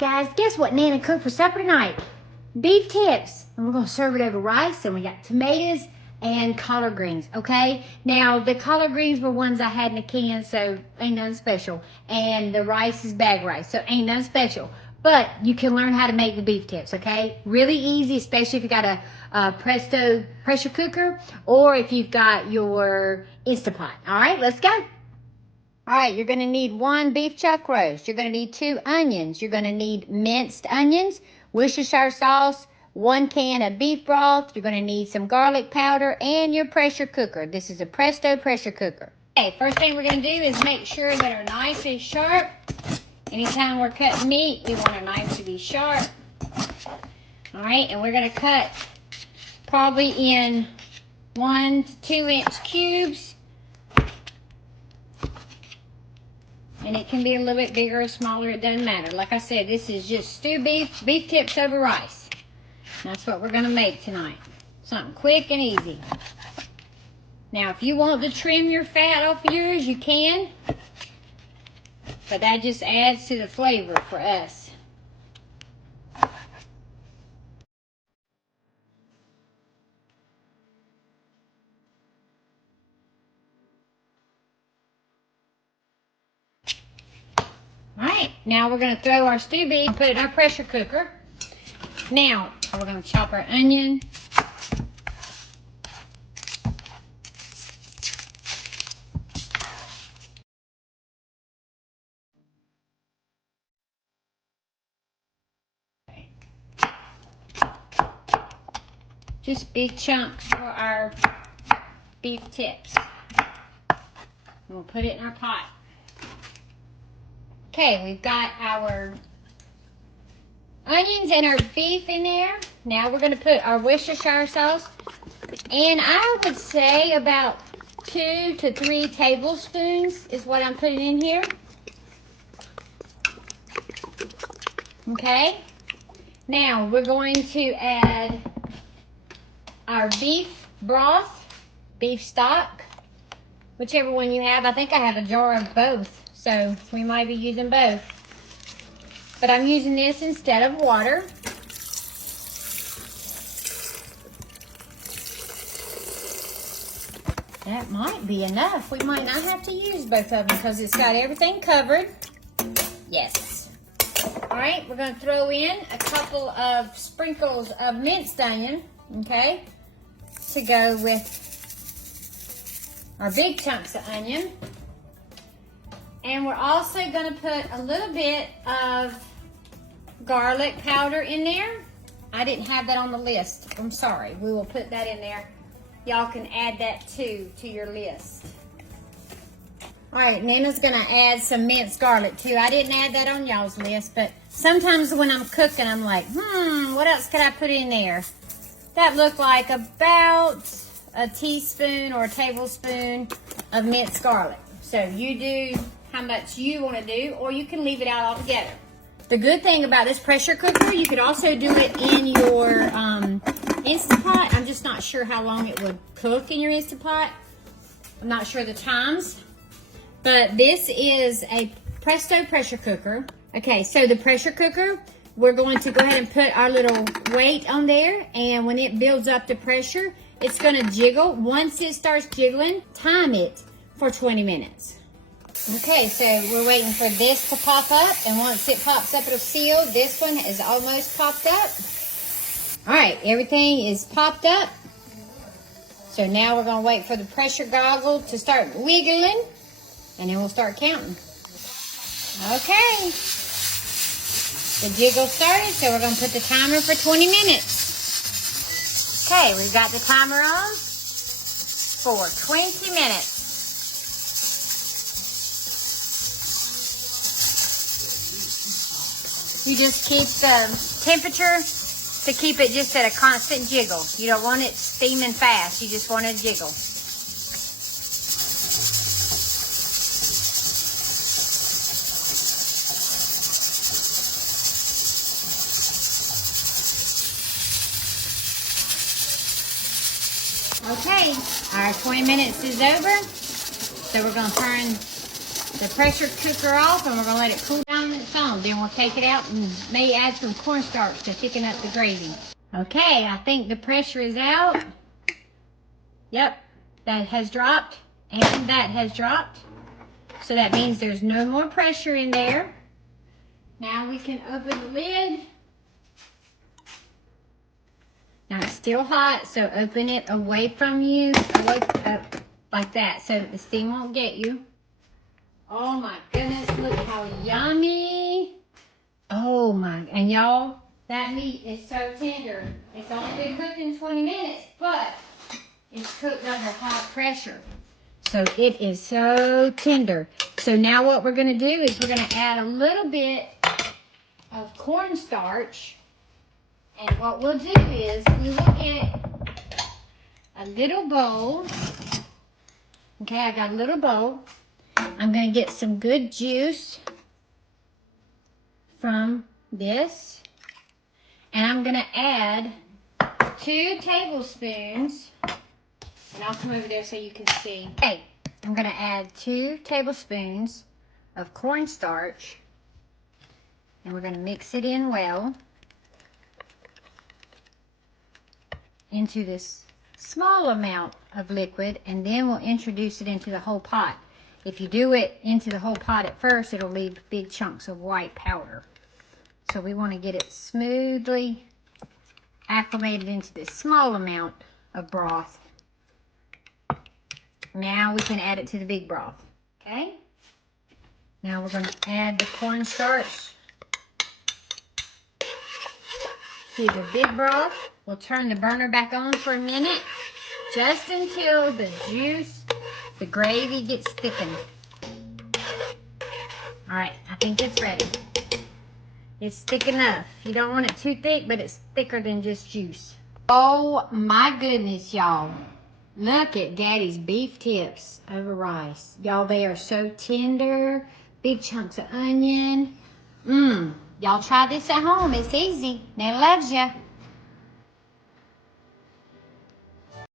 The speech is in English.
Guys, guess what Nana cooked for supper tonight? Beef tips. And we're going to serve it over rice. And we got tomatoes and collard greens, okay? Now, the collard greens were ones I had in a can, so ain't nothing special. And the rice is bag rice, so ain't nothing special. But you can learn how to make the beef tips, okay? Really easy, especially if you got a Presto pressure cooker or if you've got your Instapot. All right, let's go. All right, you're going to need 1 beef chuck roast. You're going to need 2 onions. You're going to need minced onions, Worcestershire sauce, 1 can of beef broth. You're going to need some garlic powder and your pressure cooker. This is a Presto pressure cooker. Okay, first thing we're going to do is make sure that our knife is sharp. Anytime we're cutting meat, we want our knife to be sharp. All right, and we're going to cut probably in 1 to 2 inch cubes. And it can be a little bit bigger or smaller, it doesn't matter. Like I said, this is just stew beef tips over rice. That's what we're going to make tonight. Something quick and easy. Now, if you want to trim your fat off of yours, you can. But that just adds to the flavor for us. Alright, now we're going to throw our stew beef and put it in our pressure cooker. Now, we're going to chop our onion. Just big chunks for our beef tips. We'll put it in our pot. Okay, we've got our onions and our beef in there. Now we're going to put our Worcestershire sauce. And I would say about 2 to 3 tablespoons is what I'm putting in here. Okay. Now we're going to add our beef broth, beef stock, whichever one you have. I think I have a jar of both, so we might be using both. But I'm using this instead of water. That might be enough. We might not have to use both of them because it's got everything covered. Yes. All right, we're going to throw in a couple of sprinkles of minced onion, okay, to go with our big chunks of onion. And we're also going to put a little bit of garlic powder in there. I didn't have that on the list. I'm sorry. We will put that in there. Y'all can add that too to your list. All right, Nana's going to add some minced garlic too. I didn't add that on y'all's list, but sometimes when I'm cooking, I'm like, what else could I put in there? That looked like about a teaspoon or a tablespoon of minced garlic. So you do how much you want to do, or you can leave it out altogether. The good thing about this pressure cooker, you could also do it in your Instapot. I'm just not sure how long it would cook in your Instapot. I'm not sure the times. But this is a Presto pressure cooker. Okay, so the pressure cooker, we're going to go ahead and put our little weight on there. And when it builds up the pressure, it's going to jiggle. Once it starts jiggling, time it for 20 minutes. Okay, so we're waiting for this to pop up, and once it pops up, it'll seal. This one is almost popped up. All right, everything is popped up. So now we're going to wait for the pressure goggle to start wiggling, and then we'll start counting. Okay. The jiggle started, so we're going to put the timer for 20 minutes. Okay, we've got the timer on for 20 minutes. You just keep the temperature to keep it just at a constant jiggle. You don't want it steaming fast. You just want it to jiggle. Okay, our 20 minutes is over. So we're going to turn the pressure cooker off and we're going to let it cool down on its own. Then we'll take it out and maybe add some cornstarch to thicken up the gravy. Okay, I think the pressure is out. Yep, that has dropped and that has dropped. So that means there's no more pressure in there. Now we can open the lid. Now it's still hot, so open it away from you, like that, so that the steam won't get you. Oh my goodness, look how yummy. Oh my, and y'all, that meat is so tender. It's only been cooked in 20 minutes, but it's cooked under high pressure. So it is so tender. So now what we're gonna do is we're gonna add a little bit of cornstarch. And what we'll do is we will get a little bowl. Okay, I got a little bowl. I'm going to get some good juice from this. And I'm going to add 2 tablespoons. And I'll come over there so you can see. Okay, I'm going to add 2 tablespoons of cornstarch. And we're going to mix it in well into this small amount of liquid, and then we'll introduce it into the whole pot. If you do it into the whole pot at first, it'll leave big chunks of white powder. So we want to get it smoothly acclimated into this small amount of broth. Now we can add it to the big broth. Okay? Now we're going to add the cornstarch to the big broth. We'll turn the burner back on for a minute, just until the juice, the gravy gets thickened. All right, I think it's ready. It's thick enough. You don't want it too thick, but it's thicker than just juice. Oh my goodness, y'all. Look at Daddy's beef tips over rice. Y'all, they are so tender. Big chunks of onion. Y'all try this at home. It's easy. They loves you.